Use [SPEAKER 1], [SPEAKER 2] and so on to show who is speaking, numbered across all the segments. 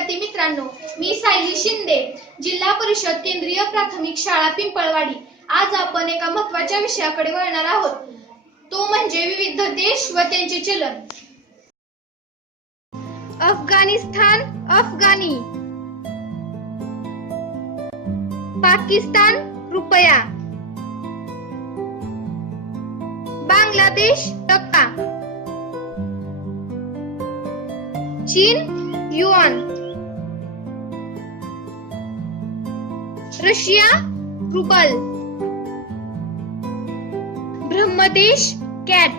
[SPEAKER 1] मित्रांनो मी सायली शिंदे जिल्हा परिषद केंद्रीय प्राथमिक शाळा पिंपळवाडी. आज आपण एका महत्त्वाच्या विषयाकडे वळणार आहोत. तो म्हणजे विविध देश व त्यांचे चलन. अफगाणिस्तान अफगाणी. पाकिस्तान रुपया. बांगलादेश टक्का. चीन yuan. Russia rouble Brahmadesh kyat.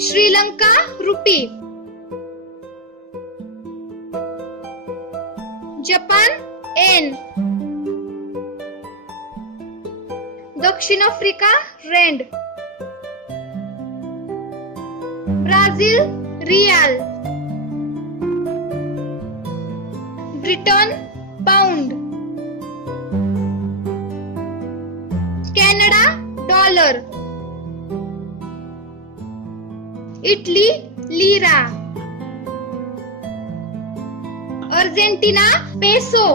[SPEAKER 1] Sri Lanka rupee. Japan yen. दक्षिण Africa rand. Brazil real. Britain pound Canada dollar Italy lira Argentina peso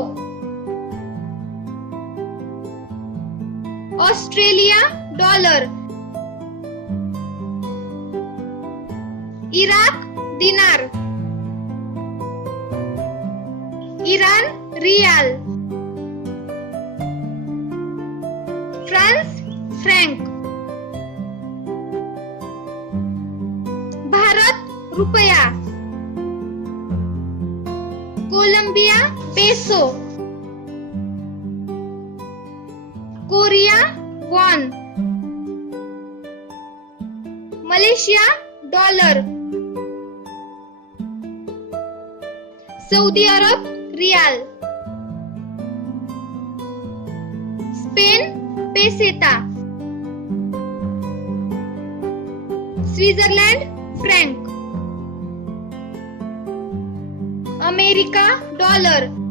[SPEAKER 1] Australia dollar Iraq dinar Iran rial France franc Bharat रुपया Colombia peso Korea won Malaysia dollar Saudi Arab Switzerland franc America dollar